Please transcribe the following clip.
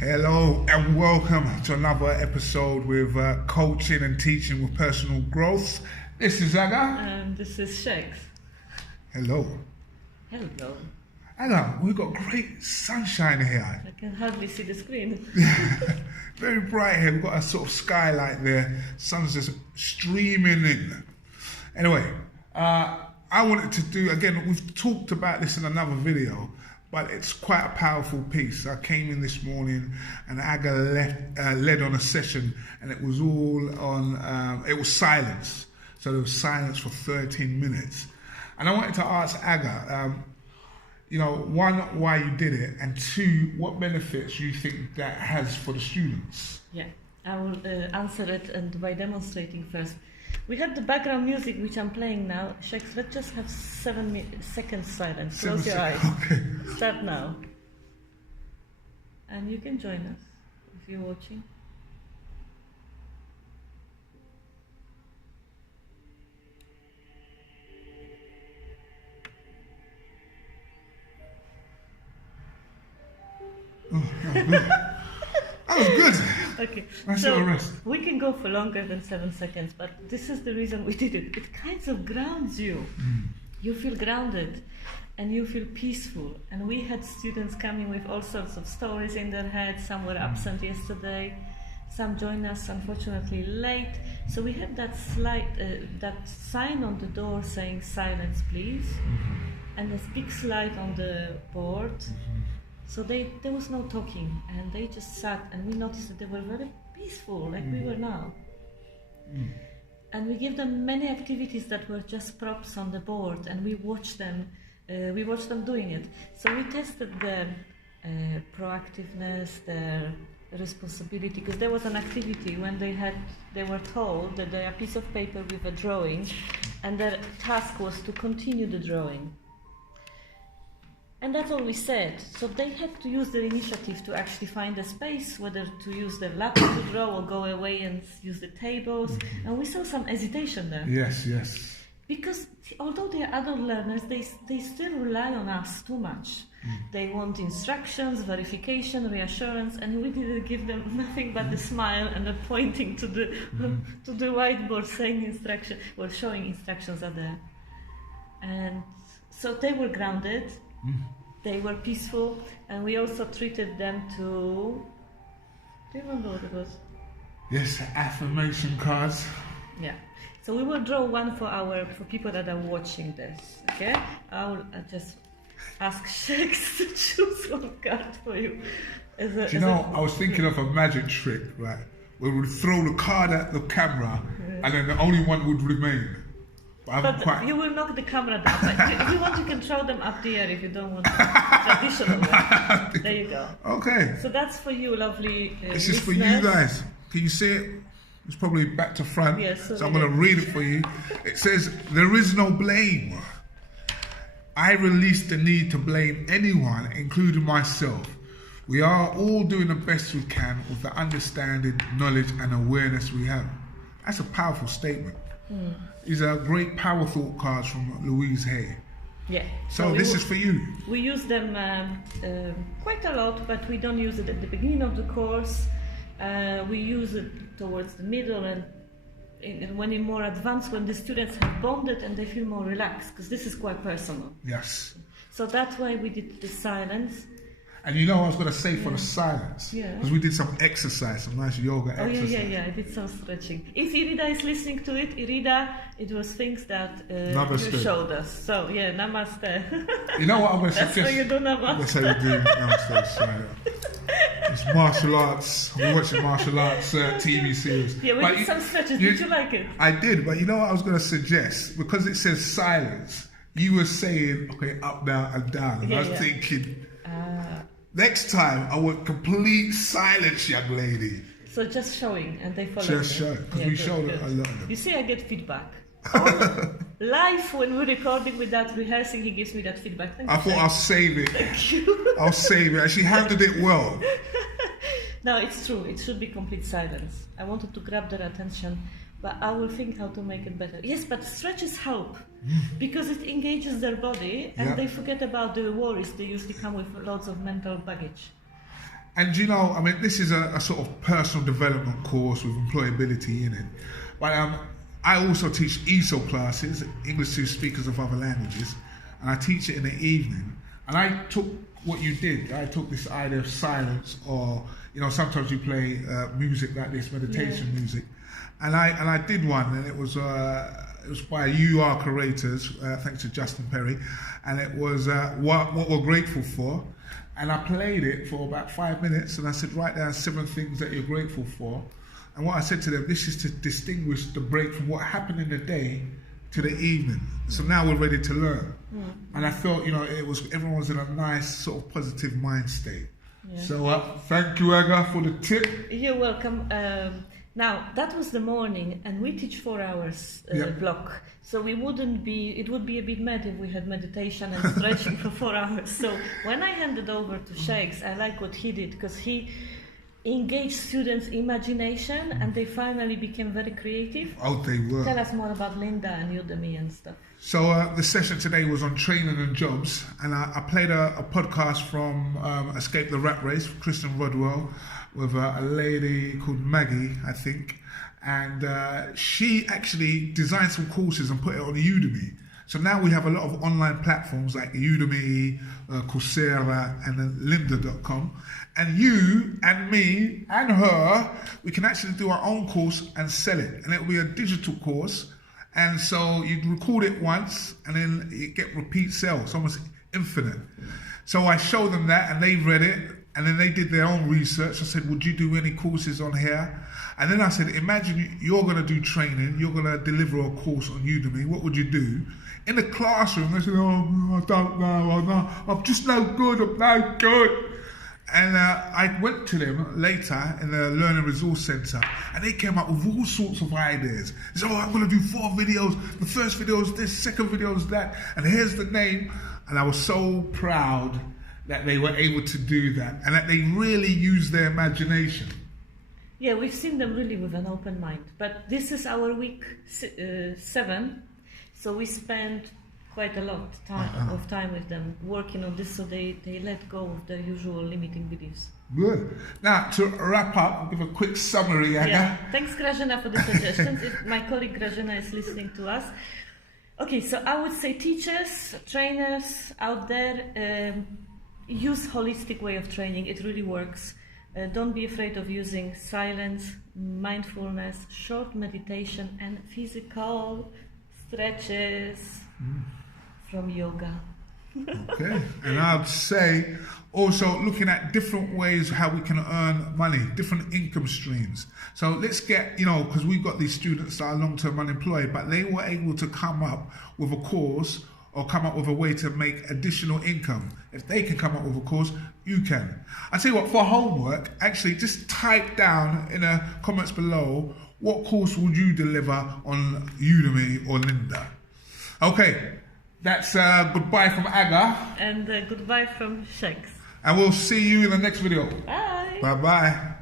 Hello and welcome to another episode with coaching and teaching with personal growth. This is Aga. And this is Shakes. Hello. Hello. Aga, we've got great sunshine here. I can hardly see the screen. Very bright here. We've got a sort of skylight there. Sun's just streaming in. Anyway, I wanted to do, again, we've talked about this in another video, but it's quite a powerful piece. I came in this morning and Aga led on a session, and it was all on, it was silence. So there was silence for 13 minutes. And I wanted to ask Aga, one, why you did it, and two, what benefits you think that has for the students? Yeah, I will answer it and by demonstrating first. We have the background music which I'm playing now. Shakes, let's just have 7 seconds silence. Close your eyes. Okay. Start now. And you can join us if you're watching. Oh, that was good. Okay, Nice so little rest. we can go for longer than 7 seconds, but this is the reason we did it. It kind of grounds you. You feel grounded and you feel peaceful. And we had students coming with all sorts of stories in their head. Some were absent yesterday. Some joined us unfortunately late. So we had that that sign on the door saying silence please, and a big slide on the board. So there was no talking, and they just sat, and we noticed that they were very peaceful, like we were now. And we give them many activities that were just props on the board, and we watched them doing it. So we tested their proactiveness, their responsibility, because there was an activity when they were told that they had a piece of paper with a drawing, and their task was to continue the drawing. And that's all we said. So they had to use their initiative to actually find a space, whether to use their laptop to draw or go away and use the tables. And we saw some hesitation there. Yes. Because although they are adult learners, they still rely on us too much. They want instructions, verification, reassurance, and we didn't give them nothing but the smile and the pointing to the whiteboard saying showing instructions are there. And so they were grounded. They were peaceful, and we also treated them to... Do you remember what it was? Yes, affirmation cards. Yeah. So we will draw one for people that are watching this. Okay? I'll just ask Shakes to choose one card for you. I was thinking of a magic trick, right? Where we would throw the card at the camera, and then the only one would remain. But you will knock the camera down. But if you want, you can throw them up the air if you don't want traditional way. There you go. Okay. So that's for you, lovely This is for you guys. Can you see it? It's probably back to front. Yes. So I'm going to read it for you. It says, "There is no blame. I release the need to blame anyone, including myself. We are all doing the best we can with the understanding, knowledge and awareness we have." That's a powerful statement. These are great power thought cards from Louise Hay. Yeah. So this is for you. We use them quite a lot, but we don't use it at the beginning of the course. We use it towards the middle and when in more advanced, when the students have bonded and they feel more relaxed, because this is quite personal. Yes. So that's why we did the silence. And you know, I was going to say for the silence, Yeah. because we did some exercise, some nice yoga exercise. Yeah, I did some stretching. If Irida is listening to it, Irida, it was things that you showed us. So, yeah, namaste. You know what I'm going to suggest? That's how you do namaste. That's how you do namaste. Sorry. It's martial arts. We're watching martial arts TV series. Yeah, we did some stretches. Did you like it? I did, but you know what I was going to suggest? Because it says silence, you were saying, okay, up, down, and down. And I was thinking... next time, I want complete silence, young lady. So just showing, and they follow. Just show, because we showed a lot of them. You see, I get feedback. Live, when we're recording without rehearsing, he gives me that feedback. I thought I'll save it. Thank you. I'll save it. And she handled it well. No, it's true. It should be complete silence. I wanted to grab their attention, but I will think how to make it better. Yes, but stretches help because it engages their body and they forget about the worries. They usually come with lots of mental baggage. And you know, I mean, this is a sort of personal development course with employability in it. But I also teach ESOL classes, English to speakers of other languages, and I teach it in the evening. And I took what you did. I took this idea of silence, or you know, sometimes you play music like this, meditation music, and I did one, and it was by UR Curators, thanks to Justin Perry, and it was what we're grateful for. And I played it for about 5 minutes, and I said, write down 7 things that you're grateful for. And what I said to them, this is to distinguish the break from what happened in the day to the evening. So now we're ready to learn. And I felt, you know, everyone was in a nice sort of positive mind state. Yeah. So thank you, Aga, for the tip. You're welcome. Now, that was the morning, and we teach 4 hours block. So it would be a bit mad if we had meditation and stretching for 4 hours. So when I handed over to Shakes, I like what he did, because he engaged students' imagination, and they finally became very creative. Oh, they were. Tell us more about Linda and Udemy and stuff. So the session today was on training and jobs, and I played a podcast from Escape the Rat Race, Kristen Rodwell, with a lady called Maggie, I think, and she actually designed some courses and put it on Udemy. So now we have a lot of online platforms like Udemy, Coursera, and then lynda.com. And you and me and her, we can actually do our own course and sell it. And it will be a digital course. And so you'd record it once, and then you get repeat sales, almost infinite. So I showed them that, and they read it, and then they did their own research. I said, would you do any courses on here? And then I said, imagine you're going to do training, you're going to deliver a course on Udemy, what would you do? In the classroom, they said, oh, I don't know, I'm just no good, I'm no good. And I went to them later in the Learning Resource Centre, and they came up with all sorts of ideas. They said, oh, I'm going to do 4 videos. The first video is this, second video is that, and here's the name. And I was so proud that they were able to do that, and that they really used their imagination. Yeah, we've seen them really with an open mind. But this is our week 7, so we spent quite a lot of time with them working on this, so they let go of their usual limiting beliefs. Good. Now, to wrap up, I'll give a quick summary, Aga. Yeah, thanks Grażyna for the suggestions. If my colleague Grażyna is listening to us. Okay, so I would say teachers, trainers out there, use holistic way of training. It really works. Don't be afraid of using silence, mindfulness, short meditation, and physical stretches from yoga. Okay, and I'd say also looking at different ways how we can earn money, different income streams. So let's get, you know, because we've got these students that are long-term unemployed, but they were able to come up with a course or come up with a way to make additional income. If they can come up with a course, you can. I tell you what, for homework, actually just type down in the comments below, what course would you deliver on Udemy or Lynda? Okay, that's goodbye from Aga. And goodbye from Shakes. And we'll see you in the next video. Bye. Bye-bye.